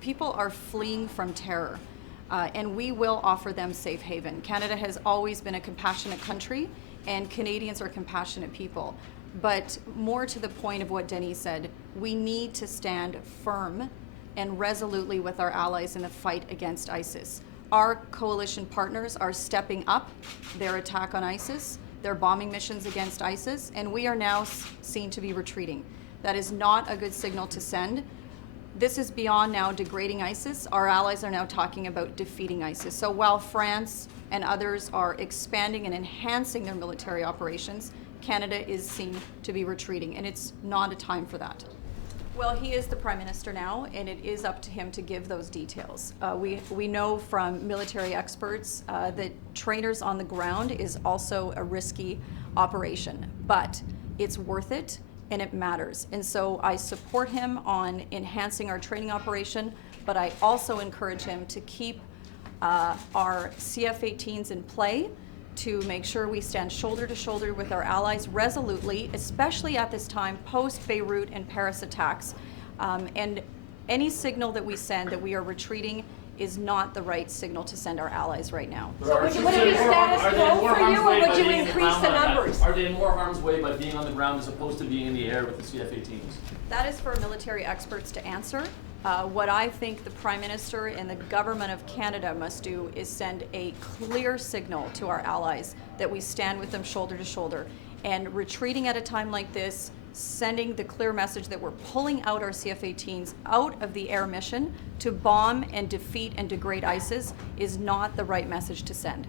people are fleeing from terror, and we will offer them safe haven. Canada has always been a compassionate country, and Canadians are compassionate people. But more to the point of what Denny said, we need to stand firm and resolutely with our allies in the fight against ISIS. Our coalition partners are stepping up their attack on ISIS, their bombing missions against ISIS, and we are now seen to be retreating. That is not a good signal to send. This is beyond now degrading ISIS. Our allies are now talking about defeating ISIS. So while France and others are expanding and enhancing their military operations, Canada is seen to be retreating, and it's not a time for that. Well, he is the Prime Minister now, and it is up to him to give those details. We know from military experts that trainers on the ground is also a risky operation, but it's worth it and it matters. And so I support him on enhancing our training operation, but I also encourage him to keep our CF-18s in play to make sure we stand shoulder to shoulder with our allies resolutely, especially at this time post-Beirut and Paris attacks. And any signal that we send that we are retreating is not the right signal to send our allies right now. So would it be status quo for you, or would you increase the numbers? Are they in more harm's way by being on the ground as opposed to being in the air with the CF-18s? That is for military experts to answer. What I think the Prime Minister and the Government of Canada must do is send a clear signal to our allies that we stand with them shoulder to shoulder. And retreating at a time like this, sending the clear message that we're pulling out our CF-18s out of the air mission to bomb and defeat and degrade ISIS is not the right message to send.